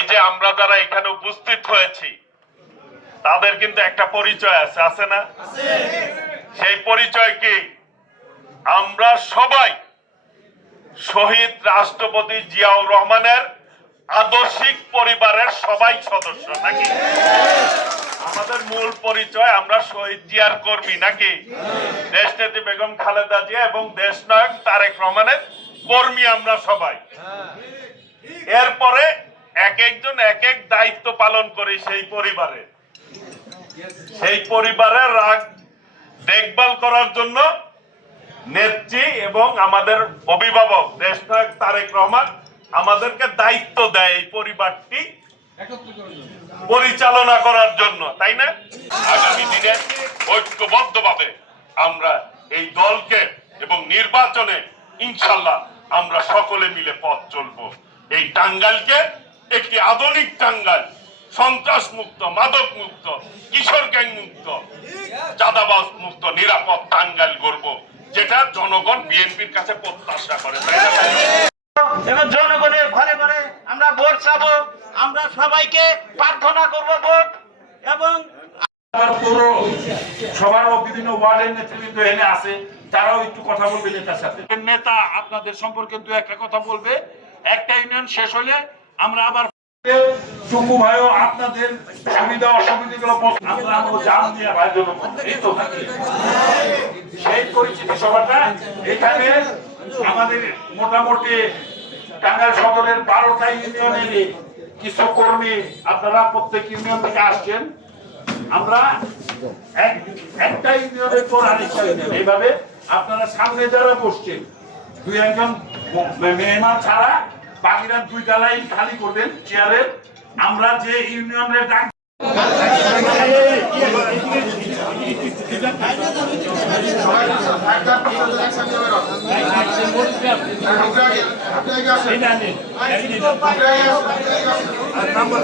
এই যে আমরা যারা এখানে উপস্থিত হয়েছি তাদের কিন্তু একটা পরিচয় আছে, আছে না? সেই পরিচয় কি? আমরা সবাই শহীদ রাষ্ট্রপতি জিয়াউর রহমানের আদর্শিক পরিবারের সবাই সদস্য নাকি? আমাদের মূল পরিচয় আমরা শহীদ জিয়ার কর্মী নাকি? দেশনেত্রী বেগম খালেদা জিয়া এবং দেশনায়ক তারেক রহমানের কর্মী আমরা সবাই। এরপরে এক একজন এক এক দায়িত্ব পালন করি সেই পরিবারের রাগ দেখভাল করার জন্য নেত্রী এবং আমাদের অভিভাবক দেশনায়ক তারেক রহমান আমাদেরকে দায়িত্ব দেয় এই পরিবারটি পরিচালনা করার জন্য, তাই না? আগামী দিনে ঐক্যবদ্ধভাবে আমরা এই দলকে এবং নির্বাচনে ইনশাল্লাহ আমরা সকলে মিলে পথ চলবো। এই টাঙ্গাইলকে একটি আধুনিক টাঙ্গাইল, সন্ত্রাস মুক্ত, মাদক মুক্ত, কিশোর গ্যাং মুক্ত, চাঁদাবাজ মুক্ত, নিরাপদ টাঙ্গাইল গড়ব, যেটা জনগণ বিএনপির কাছে প্রত্যাশা করে। এবং জনগণের ঘরে ঘরে আমরা ভোট চাবো, আমরা সবাইকে প্রার্থনা করবো ভোট। এবং পুরো সবার বিভিন্ন ওয়ার্ডের নেতৃবৃন্দ এনে আছে, তারাও একটু কথা বলবে নেতার সাথে। নেতা আপনাদের সম্পর্কে দু একটা কথা বলবে। একটা ইউনিয়ন শেষ হলে আমরা আবার চুম্বু ভাইও আপনাদের সুবিধা অসুবিধাগুলো সেই পরিচিতি সভাটা এখানে আমাদের মোটামুটি টাঙ্গাইল সদরের 12টা ইউনিয়নের কিছু কর্মী, আপনারা প্রত্যেক ইউনিয়ন থেকে আসছেন। আমরা একটা ইউনিয়নের পর আরেকটা ইউনিয়ন, এইভাবে আপনারা সামনে যারা বসছেন দুই একজন মেহমান ছাড়া বাকিরা 2টা লাইন খালি করবেন চেয়ারের। আমরা যে ইউনিয়নের ডাক নাম্বার